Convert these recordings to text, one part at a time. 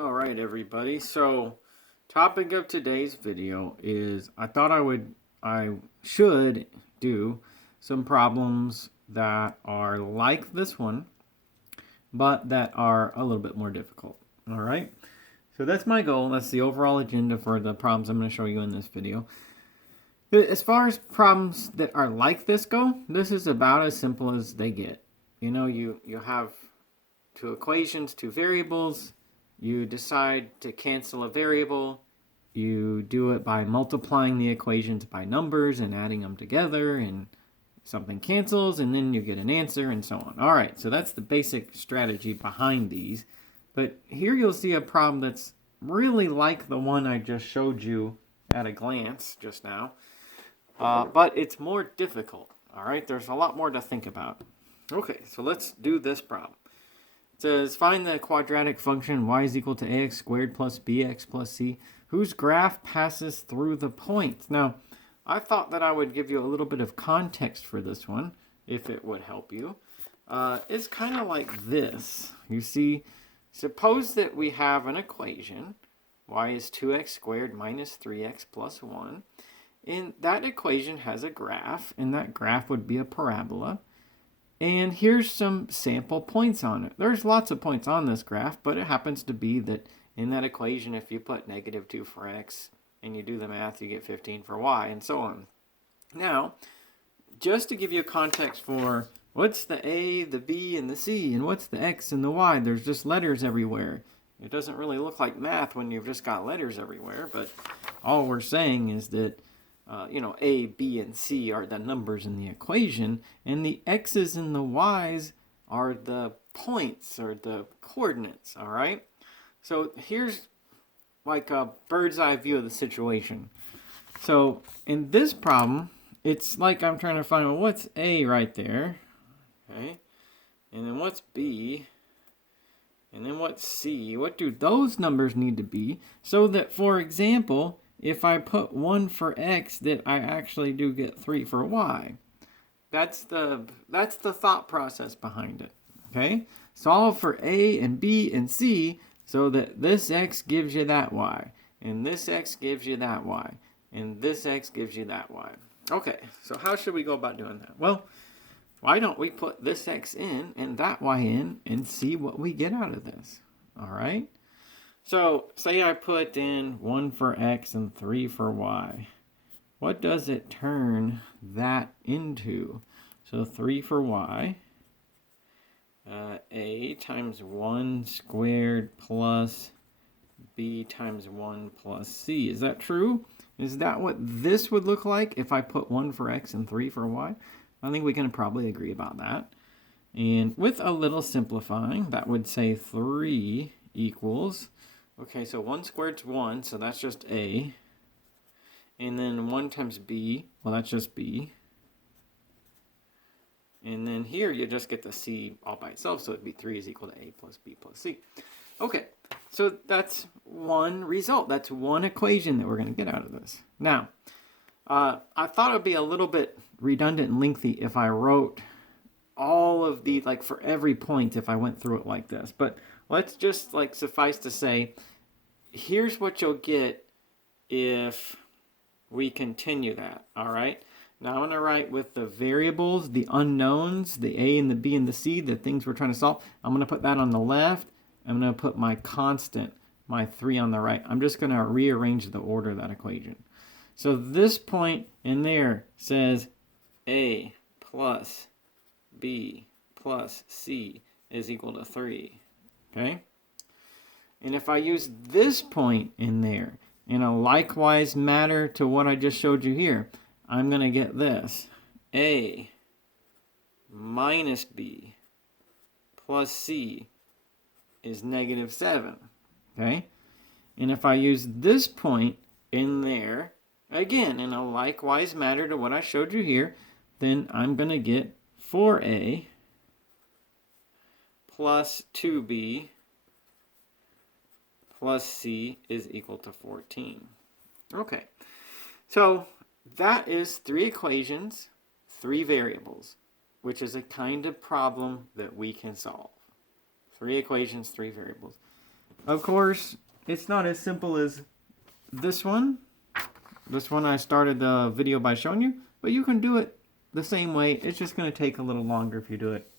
All right, everybody. So, topic of today's video is I should do some problems that are like this one, but that are a little bit more difficult. All right. So that's my goal. That's the overall agenda for the problems I'm going to show you in this video. As far as problems that are like this go, this is about as simple as they get. You know, you have two equations, two variables. You decide to cancel a variable. You do it by multiplying the equations by numbers and adding them together, and something cancels, and then you get an answer, and so on. All right, so that's the basic strategy behind these. But here you'll see a problem that's really like the one I just showed you at a glance just now. But it's more difficult. All right, there's a lot more to think about. Okay, so let's do this problem. It says, find the quadratic function y is equal to ax squared plus bx plus c, whose graph passes through the points. Now, I thought that I would give you a little bit of context for this one, if it would help you. It's kind of like this. You see, suppose that we have an equation, y is 2x squared minus 3x plus 1, and that equation has a graph, and that graph would be a parabola. And here's some sample points on it. There's lots of points on this graph, but it happens to be that in that equation, if you put negative 2 for x and you do the math, you get 15 for y, and so on. Now, just to give you context for what's the a, the b, and the c, and what's the x and the y, there's just letters everywhere. It doesn't really look like math when you've just got letters everywhere, but all we're saying is that A, B, and C are the numbers in the equation, and the x's and the y's are the points or the coordinates, all right? So here's like a bird's eye view of the situation. So in this problem, it's like I'm trying to find out what's A right there, okay? And then what's B? And then what's C? What do those numbers need to be so that, for example, if I put 1 for x, that I actually do get 3 for y. That's the thought process behind it. Okay? Solve for a and b and c so that this x gives you that y, and this x gives you that y, and this x gives you that y. Okay, so how should we go about doing that? Well, why don't we put this x in and that y in and see what we get out of this? All right? So, say I put in 1 for x and 3 for y. What does it turn that into? So 3 for y, a times 1 squared plus b times 1 plus c. Is that true? Is that what this would look like if I put 1 for x and 3 for y? I think we can probably agree about that. And with a little simplifying, that would say 3 equals... Okay, so 1 squared is 1, so that's just a. And then 1 times b, well, that's just b. And then here you just get the c all by itself, so it'd be 3 is equal to a plus b plus c. Okay, so that's one result. That's one equation that we're going to get out of this. Now, I thought it would be a little bit redundant and lengthy if I wrote all of the, like for every point, if I went through it like this. But let's just like suffice to say, here's what you'll get if we continue that, all right? Now I'm going to write with the variables, the unknowns, the a and the b and the c, the things we're trying to solve. I'm going to put that on the left. I'm going to put my constant, my 3 on the right. I'm just going to rearrange the order of that equation. So this point in there says a plus b plus c is equal to 3, okay? And if I use this point in there in a likewise manner to what I just showed you here, I'm going to get this. A minus b plus c is negative 7. Okay? And if I use this point in there, again, in a likewise manner to what I showed you here, then I'm going to get 4a plus 2b plus c is equal to 14. Okay, so that is 3 equations, 3 variables, which is a kind of problem that we can solve. 3 equations, 3 variables. Of course, it's not as simple as this one. This one I started the video by showing you, but you can do it the same way. It's just going to take a little longer if you do it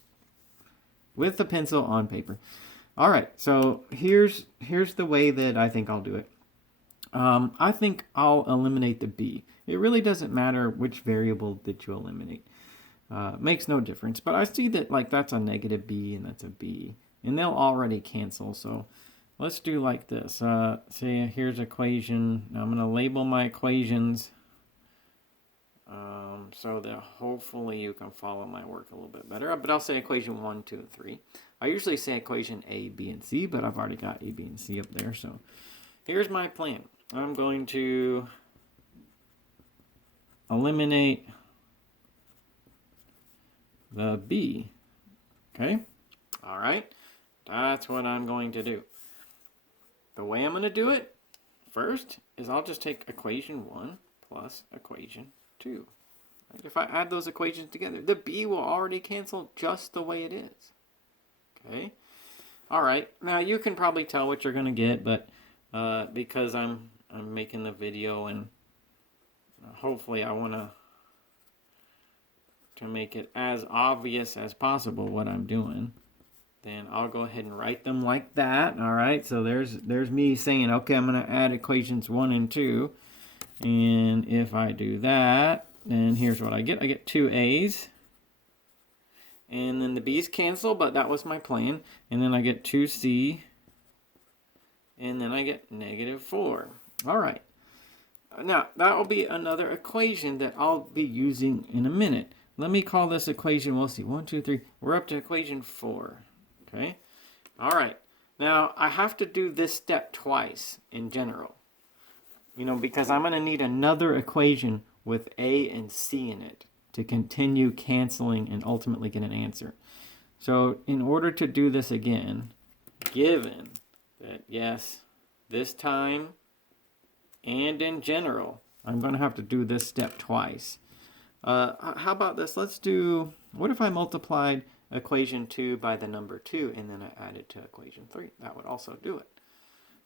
with the pencil on paper. All right, so here's the way that I think I'll do it. I think I'll eliminate the b. It really doesn't matter which variable that you eliminate. Makes no difference. But I see that like that's a negative b and that's a b, and they'll already cancel. So let's do like this. Say here's equation. Now I'm going to label my equations so that hopefully you can follow my work a little bit better. But I'll say equation 1, 2, and 3. I usually say equation A, B, and C, but I've already got A, B, and C up there. So here's my plan. I'm going to eliminate the B. Okay? All right. That's what I'm going to do. The way I'm going to do it first is I'll just take equation 1 plus equation 2. If I add those equations together, the b will already cancel just the way it is. Okay? All right. Now you can probably tell what you're going to get, but because I'm making the video and hopefully I want to make it as obvious as possible what I'm doing, then I'll go ahead and write them like that. All right? So there's me saying, okay, I'm going to add equations 1 and 2. And if I do that, then here's what I get. I get 2 A's. And then the B's cancel, but that was my plan. And then I get 2C. And then I get negative 4. All right. Now, that will be another equation that I'll be using in a minute. Let me call this equation, we'll see, 1, 2, 3. We're up to equation 4. Okay? All right. Now, I have to do this step twice in general. You know, because I'm going to need another equation with A and C in it to continue canceling and ultimately get an answer. So in order to do this again, given that, yes, this time and in general, I'm going to have to do this step twice. How about this? Let's do, what if I multiplied equation 2 by the number 2 and then I added to equation 3? That would also do it.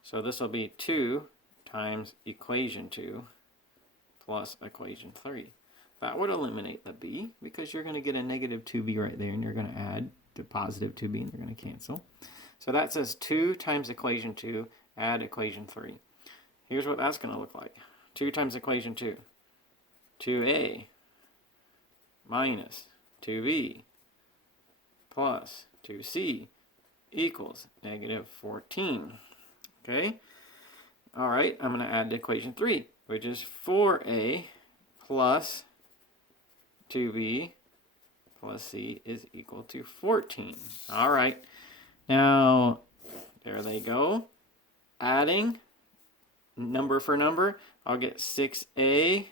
So this will be 2 times equation 2 plus equation 3. That would eliminate the b because you're going to get a negative 2b right there and you're going to add the positive 2b and they're going to cancel. So that says 2 times equation 2 add equation 3. Here's what that's going to look like. 2 times equation 2. 2a minus 2b plus 2c equals negative 14. Okay? All right, I'm going to add to equation 3, which is 4a plus 2b plus c is equal to 14. All right, now there they go. Adding number for number, I'll get 6a.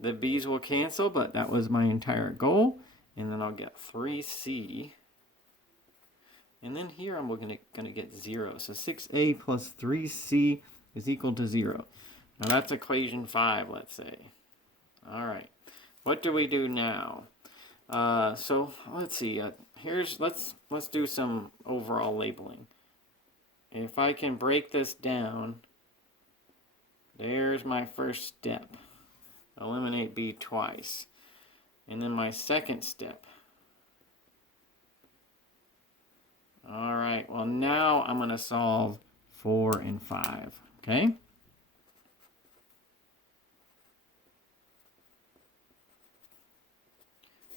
The b's will cancel, but that was my entire goal. And then I'll get 3c. And then here I'm going to get 0. So 6a plus 3c is equal to 0. Now that's equation 5, let's say. All right. What do we do now? So let's see. Let's do some overall labeling. If I can break this down, there's my first step. Eliminate b twice. And then my second step. All right. Well, now I'm going to solve 4 and 5. Okay?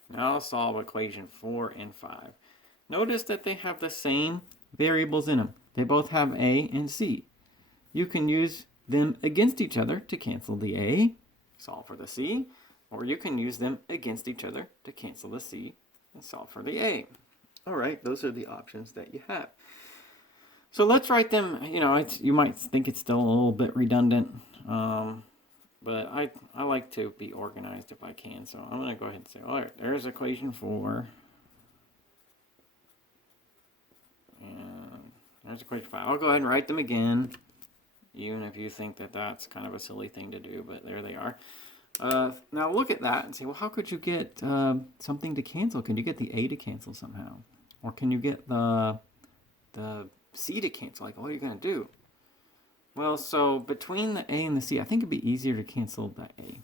Now I'll solve equation 4 and 5. Notice that they have the same variables in them. They both have a and c. You can use them against each other to cancel the a, solve for the c, or you can use them against each other to cancel the c and solve for the a. All right, those are the options that you have. So let's write them. You know, you might think it's still a little bit redundant, but I like to be organized if I can. So I'm going to go ahead and say, all right, there's equation 4. And there's equation 5. I'll go ahead and write them again, even if you think that that's kind of a silly thing to do, but there they are. Now look at that and say, well, how could you get something to cancel? Can you get the a to cancel somehow? Or can you get the c to cancel. Like, what are you going to do? Well, so between the a and the c, I think it'd be easier to cancel the a.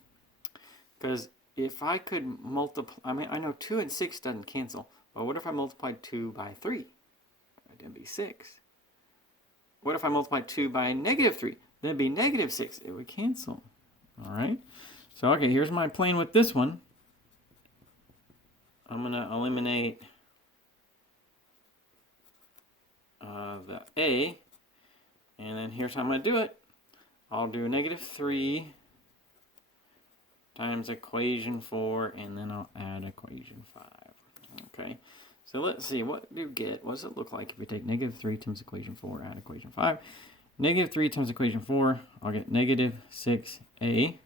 Because if I could multiply, I mean, I know 2 and 6 doesn't cancel. But what if I multiplied 2 by 3? That'd be 6. What if I multiplied 2 by -3? That'd be -6. It would cancel. All right. So, okay, here's my plan with this one. I'm going to eliminate the a. And then here's how I'm going to do it. I'll do -3 times equation 4, and then I'll add equation 5. Okay, so let's see, what do you get? What does it look like if we take -3 times equation 4, add equation 5? -3 times equation 4, I'll get -6a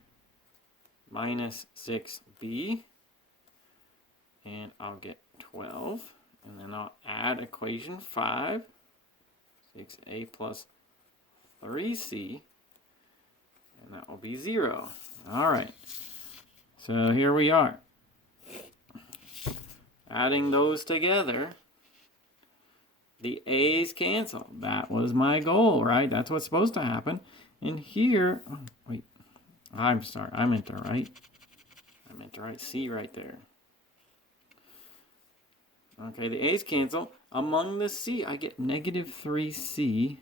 minus 6b, and I'll get 12, and then I'll add equation 5, 6a plus 3c, and that will be 0. All right, so here we are. Adding those together, the a's cancel. That was my goal, right? That's what's supposed to happen. And here, oh, wait, I'm sorry, I meant to write C right there. Okay, the a's cancel. Among the c, I get -3c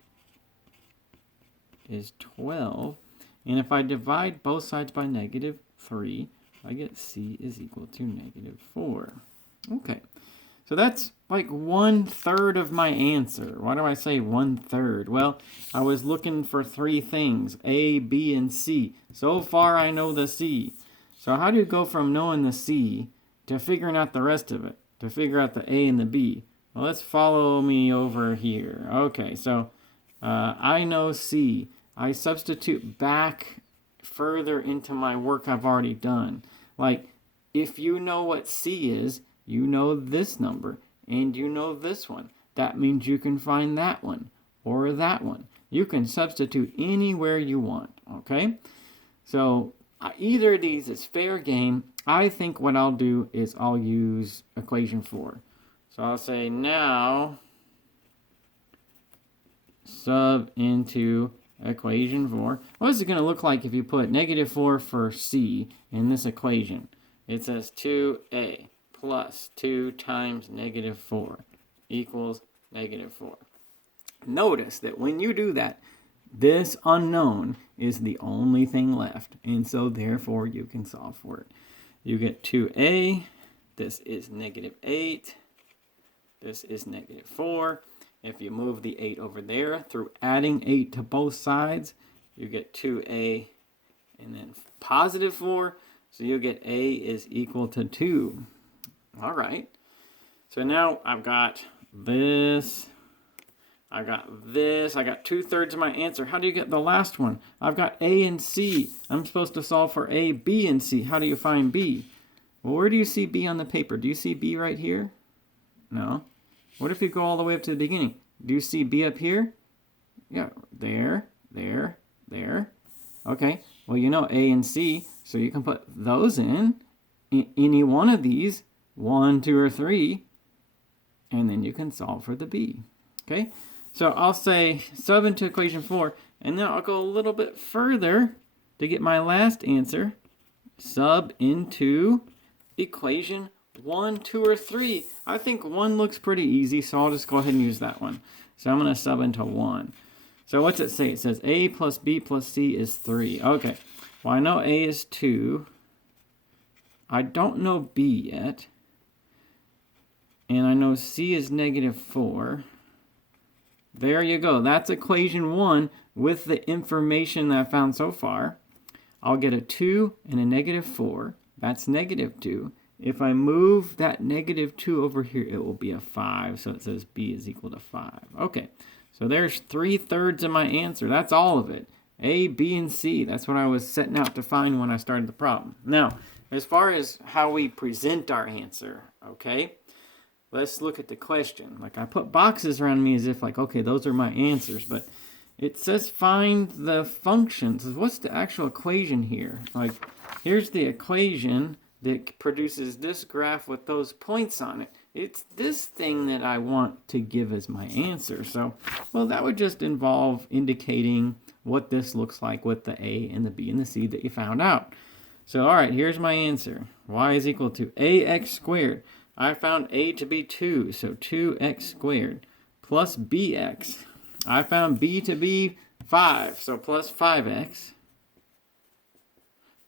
is 12. And if I divide both sides by -3, I get c is equal to -4. Okay, so that's like 1/3 of my answer. Why do I say 1/3? Well, I was looking for 3 things, A, B, and C. So far, I know the C. So how do you go from knowing the C to figuring out the rest of it, to figure out the A and the B? Well, let's follow me over here. Okay, so I know C. I substitute back further into my work I've already done. Like, if you know what C is, you know this number, and you know this one. That means you can find that one, or that one. You can substitute anywhere you want, okay? So, either of these is fair game. I think what I'll do is I'll use equation 4. So I'll say now, sub into equation 4. What is it going to look like if you put -4 for C in this equation? It says 2a plus 2 times -4 equals -4. Notice that when you do that, this unknown is the only thing left, and so therefore you can solve for it. You get 2a, this is -8, this is -4. If you move the 8 over there through adding 8 to both sides, you get 2a and then +4, so you get a is equal to 2. All right, so now I've got this, I got this, I got 2/3 of my answer. How do you get the last one? I've got A and C. I'm supposed to solve for A, B, and C. How do you find B? Well, where do you see B on the paper? Do you see B right here? No. What if you go all the way up to the beginning? Do you see B up here? Yeah, there, there, there. Okay, well, you know A and C, so you can put those in any one of these, 1, 2, or 3, and then you can solve for the B. Okay, so I'll say sub into equation 4, and then I'll go a little bit further to get my last answer. Sub into equation 1, 2, or 3. I think 1 looks pretty easy, so I'll just go ahead and use that one. So I'm going to sub into 1. So what's it say? It says A plus B plus C is 3. Okay, well, I know A is 2. I don't know B yet. And I know C is -4. There you go. That's equation 1 with the information that I found so far. I'll get a 2 and a -4. That's -2. If I move that -2 over here, it will be a 5. So it says B is equal to 5. Okay, so there's 3/3 of my answer. That's all of it. A, B, and C. That's what I was setting out to find when I started the problem. Now, as far as how we present our answer, okay, let's look at the question. Like, I put boxes around me as if like, okay, those are my answers, but it says find the functions. What's the actual equation here? Like, here's the equation that produces this graph with those points on it. it's this thing that I want to give as my answer. So, well, that would just involve indicating what this looks like with the A and the B and the C that you found out. So, all right, here's my answer. Y is equal to ax squared. I found a to be 2, so 2x squared, plus bx. I found b to be 5, so plus 5x,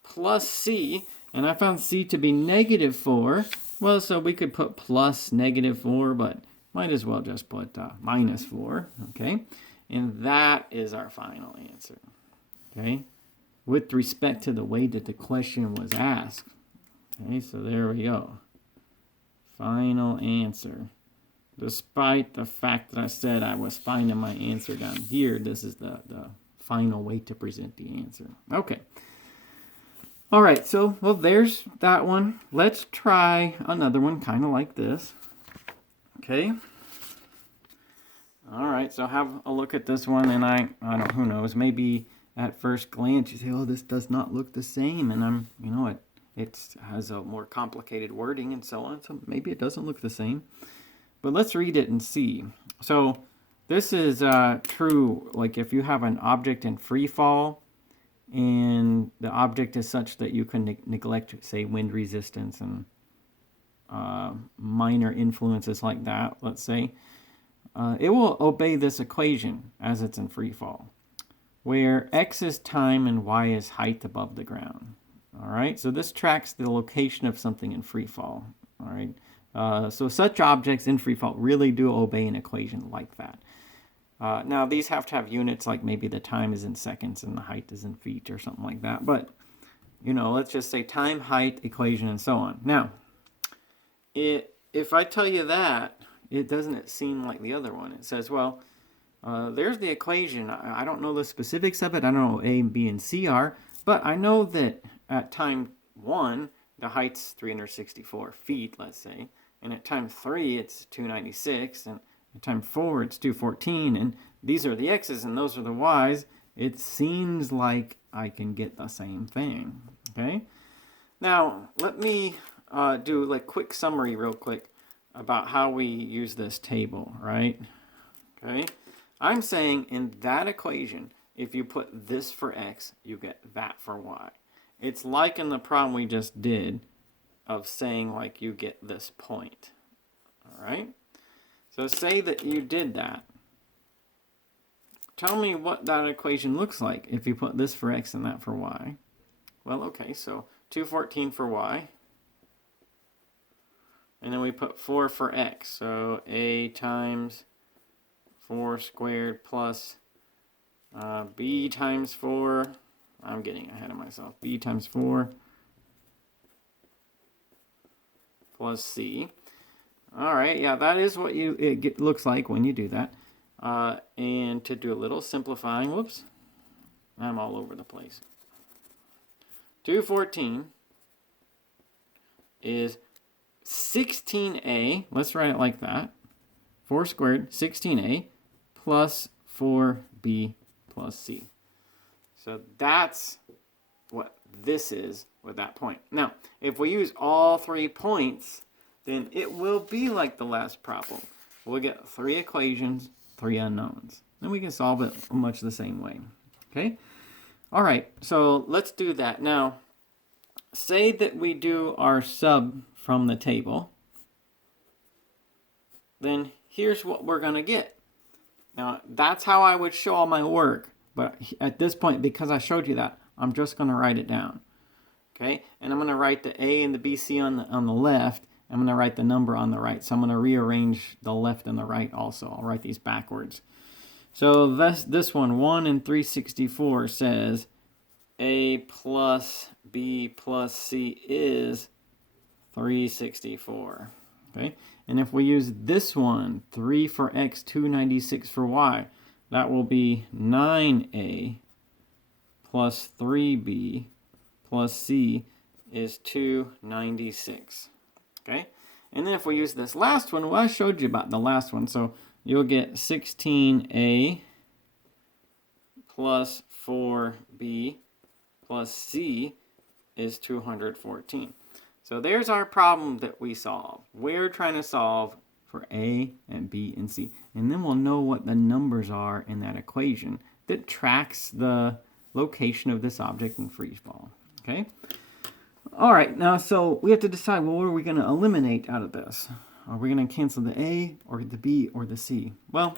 plus c, and I found c to be negative 4. Well, so we could put plus negative 4, but might as well just put minus 4, okay? And that is our final answer, okay? With respect to the way that the question was asked. Okay, so there we go. Final answer. Despite the fact that I said I was finding my answer down here, this is the final way to present the answer. Okay. All right, so, well, there's that one. Let's try another one kind of like this. Okay. All right, so have a look at this one, and I don't, who knows, maybe at first glance you say, oh, this does not look the same, and it has a more complicated wording and so on, so maybe it doesn't look the same. But let's read it and see. So this is true, like if you have an object in free fall, and the object is such that you can neglect, say, wind resistance and minor influences like that, let's say, it will obey this equation as it's in free fall, where x is time and y is height above the ground. All right, so this tracks the location of something in free fall. All right, so such objects in free fall really do obey an equation like that. Now, these have to have units, like maybe the time is in seconds and the height is in feet or something like that. But, let's just say time, height, equation, and so on. Now, if I tell you that, it doesn't seem like the other one. It says, well, there's the equation. I don't know the specifics of it. I don't know what A, B, and C are. But I know that at time 1, the height's 364 feet, let's say. And at time 3, it's 296. And at time 4, it's 214. And these are the x's and those are the y's. It seems like I can get the same thing. Okay? Now, let me do like quick summary real quick about how we use this table, right? Okay? I'm saying in that equation, if you put this for x, you get that for y. It's like in the problem we just did of saying like you get this point. All right? So say that you did that. Tell me what that equation looks like if you put this for x and that for y. Well, okay, so 214 for y. And then we put 4 for x. So a times 4 squared plus b times 4. I'm getting ahead of myself. B times 4 plus c. All right, yeah, that is what it looks like when you do that. And to do a little simplifying, whoops, I'm all over the place. 214 is 16a, let's write it like that, 4 squared, 16a, plus 4b plus c. So that's what this is with that point. Now, if we use all 3 points, then it will be like the last problem. We'll get 3 equations, 3 unknowns. Then we can solve it much the same way. Okay? All right, so let's do that. Now, say that we do our sub from the table. Then here's what we're going to get. Now, that's how I would show all my work. But at this point, because I showed you that, I'm just going to write it down. Okay? And I'm going to write the A and the BC on the left. I'm going to write the number on the right. So I'm going to rearrange the left and the right also. I'll write these backwards. So this one, 1 and 364, says A plus B plus C is 364. Okay? And if we use this one, 3 for x, 296 for y, that will be 9a plus 3b plus c is 296. Okay? And then if we use this last one, well, I showed you about the last one. So you'll get 16a plus 4b plus c is 214. So there's our problem that we solve. We're trying to solve for A and B and C. And then we'll know what the numbers are in that equation that tracks the location of this object in freeze-ball. Okay? All right, now so we have to decide, well, what are we going to eliminate out of this? Are we going to cancel the A or the B or the C? Well,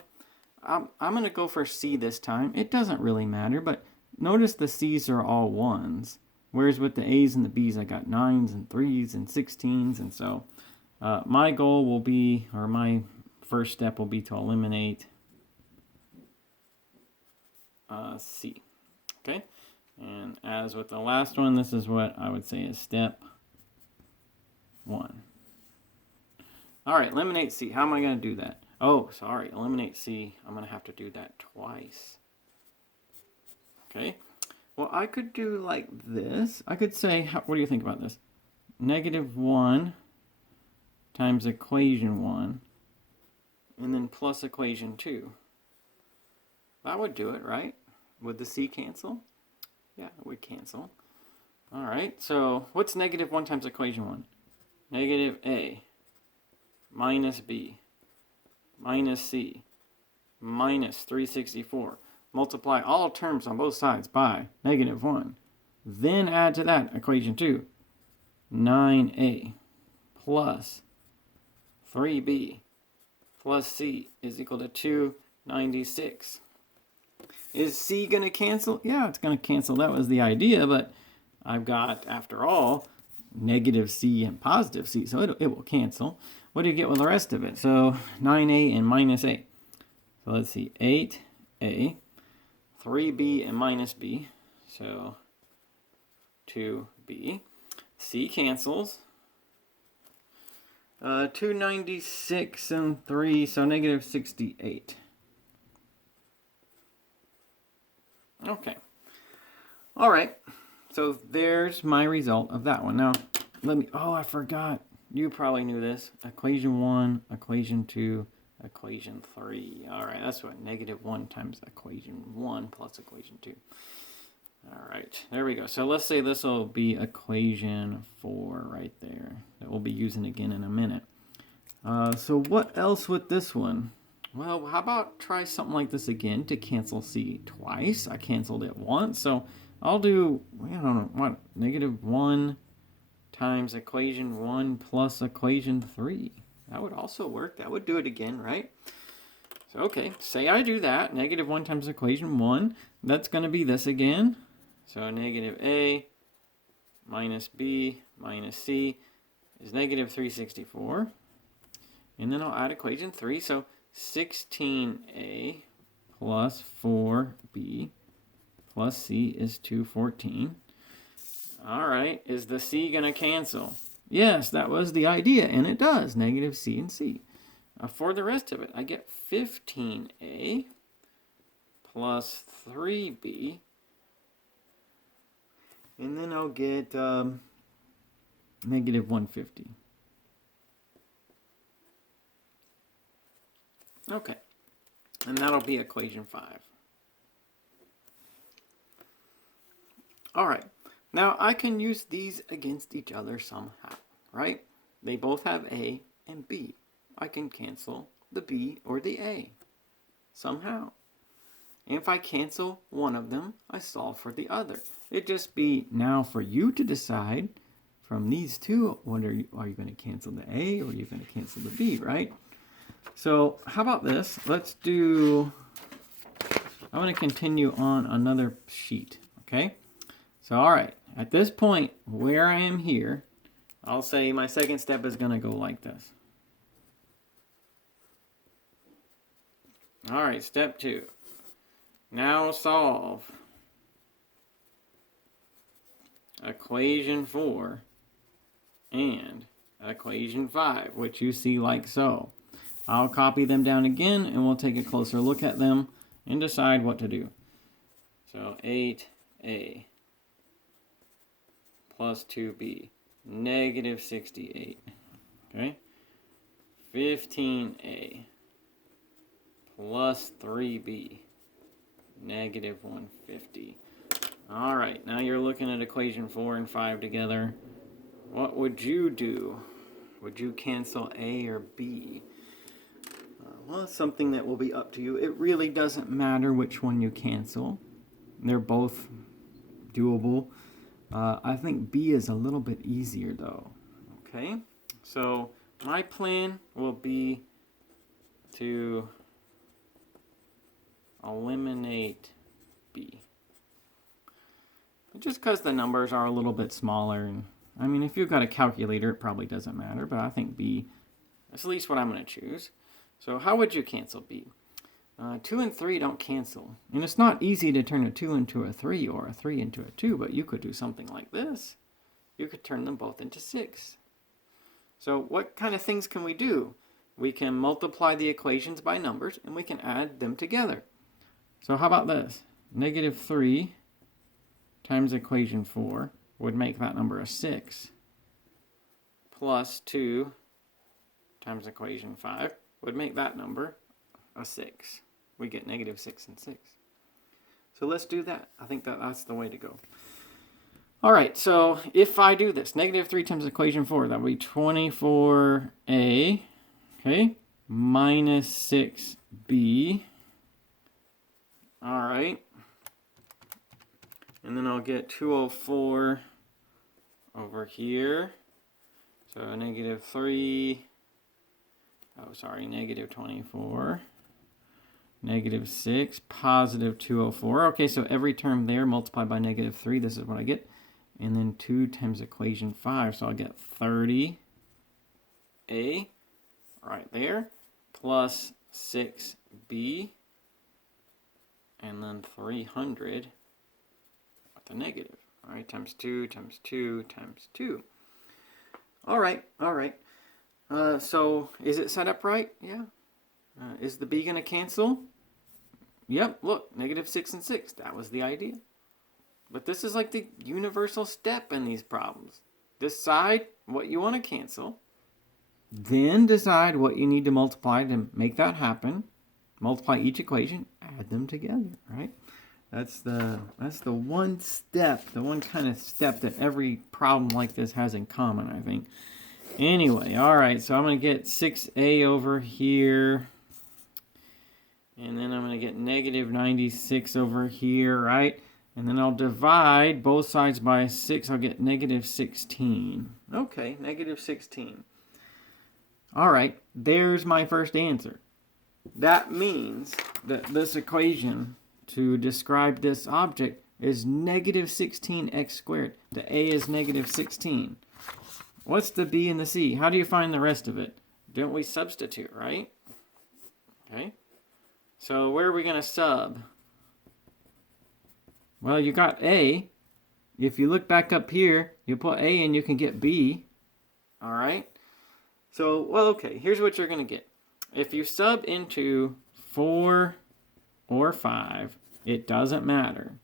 I'm going to go for C this time. It doesn't really matter, but notice the C's are all 1s. Whereas with the A's and the B's, I got 9s and 3s and 16s. And so my goal will be, or my first step will be to eliminate C. Okay? And as with the last one, this is what I would say is step 1. All right, eliminate C. How am I going to do that? Oh, sorry, eliminate C. I'm going to have to do that twice. Okay? Well, I could do like this. I could say, what do you think about this? -1 times equation 1, and then plus equation 2. That would do it, right? Would the C cancel? Yeah, it would cancel. All right, so what's -1 times equation 1? Negative A minus B minus C minus 364. Multiply all terms on both sides by -1. Then add to that equation 2. 9A plus 3B plus C is equal to 296. Is C going to cancel? Yeah, it's going to cancel. That was the idea, but I've got, after all, negative C and positive C, so it will cancel. What do you get with the rest of it? So 9A and minus A. So let's see, 8A, 3B and minus B, so 2B. C cancels. 296 and 3, so -68. Okay. All right. So there's my result of that one. Now, I forgot. You probably knew this. Equation 1, equation 2, equation 3. All right, that's what -1 times equation 1 plus equation 2. All right, there we go. So let's say this will be equation 4 right there that we'll be using again in a minute. So what else with this one? Well, how about try something like this again to cancel C twice? I canceled it once, so I'll do, I don't know, what, -1 times equation 1 plus equation 3. That would also work. That would do it again, right? So, okay, say I do that. -1 times equation 1. That's going to be this again. So negative A minus B minus C is -364. And then I'll add equation 3. So 16A plus 4B plus C is 214. All right, is the C going to cancel? Yes, that was the idea, and it does. Negative C and C. For the rest of it, I get 15A plus 3B. And then I'll get -150. Okay. And that'll be equation 5. All right. Now, I can use these against each other somehow, right? They both have A and B. I can cancel the B or the A somehow. And if I cancel one of them, I solve for the other. It'd just be now for you to decide from these two, are you going to cancel the A or are you going to cancel the B, right? So how about this? I'm going to continue on another sheet, okay? So, all right, at this point where I am here, I'll say my second step is going to go like this. All right, step 2. Now solve equation 4 and equation 5, which you see like so. I'll copy them down again, and we'll take a closer look at them and decide what to do. So 8A plus 2B, -68. Okay? 15A plus 3B, -150. All right, now you're looking at equation 4 and 5 together. what would you do? Would you cancel A or B? Well, it's something that will be up to you. It really doesn't matter which one you cancel. They're both doable. I think B is a little bit easier though. Okay, so my plan will be to eliminate B. Just because the numbers are a little bit smaller. And I mean, if you've got a calculator, it probably doesn't matter, but I think B is at least what I'm going to choose. So how would you cancel B? 2 and 3 don't cancel. And it's not easy to turn a 2 into a 3 or a 3 into a 2, but you could do something like this. You could turn them both into 6. So what kind of things can we do? We can multiply the equations by numbers, and we can add them together. So how about this? Negative 3 times equation 4 would make that number a 6. Plus 2 times equation 5 would make that number a 6. We get negative 6 and 6. So let's do that. I think that's the way to go. All right, so if I do this, negative 3 times equation 4, that would be 24a, okay, minus 6b. All right. And then I'll get 204 over here. So negative 3, negative 24, negative 6, positive 204. Okay, so every term there multiplied by negative 3, this is what I get. And then 2 times equation 5, so I'll get 30a right there, plus 6b, and then 300 with a negative. All right, times 2 times 2 times 2. All right. So is it set up right? Yeah. Is the b going to cancel? Yep, look, negative 6 and 6. That was the idea. But this is like the universal step in these problems. Decide what you want to cancel. Then decide what you need to multiply to make that happen. Multiply each equation, add them together, right? That's the one step, the one kind of step that every problem like this has in common, I think. Anyway, all right, so I'm going to get 6a over here. And then I'm going to get negative 96 over here, right? And then I'll divide both sides by 6. I'll get negative 16. Okay, negative 16. All right, there's my first answer. That means that this equation to describe this object is negative 16x squared. The a is negative 16. What's the b and the c? How do you find the rest of it? Don't we substitute, right? Okay. So where are we going to sub? Well, you got a. If you look back up here, you put a and you can get b. All right? So, well, okay, here's what you're going to get. If you sub into 4 or 5, it doesn't matter.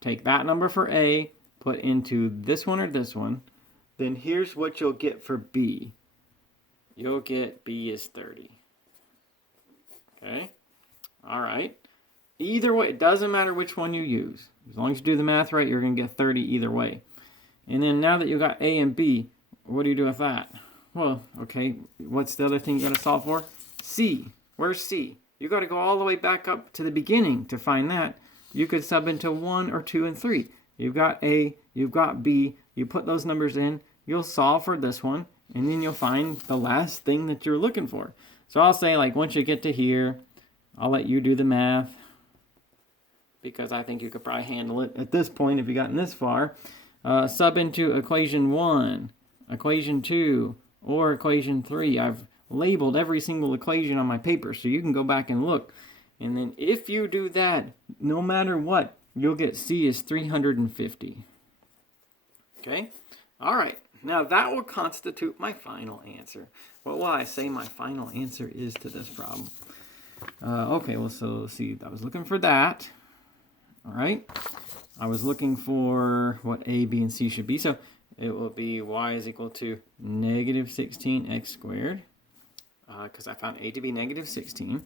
Take that number for a, put into this one or this one, then here's what you'll get for b. You'll get b is 30. Okay? All right. Either way, it doesn't matter which one you use. As long as you do the math right, you're going to get 30 either way. And then now that you got a and b, what do you do with that? Well, okay, what's the other thing you got to solve for? C. Where's C? You got to go all the way back up to the beginning to find that. You could sub into 1 or 2 and 3. You've got A, you've got B. You put those numbers in. You'll solve for this one, and then you'll find the last thing that you're looking for. So I'll say, like, once you get to here, I'll let you do the math, because I think you could probably handle it at this point if you've gotten this far. Sub into equation 1, equation 2, or equation 3. I've labeled every single equation on my paper, so you can go back and look. And then if you do that, no matter what, you'll get C is 350. Okay? All right. Now that will constitute my final answer. What will I say my final answer is to this problem? Okay, well, so let's see. I was looking for that. All right. I was looking for what A, B, and C should be. So it will be y is equal to negative 16x squared, because I found A to be negative 16,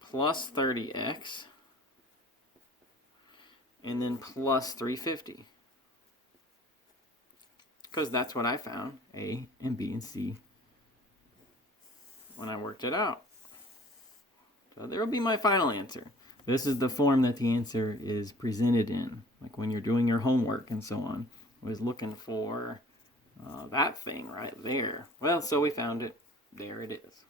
plus 30x, and then plus 350. because that's what I found, A and B and C, when I worked it out. So there will be my final answer. This is the form that the answer is presented in, like when you're doing your homework and so on. I was looking for that thing right there. Well, so we found it. There it is.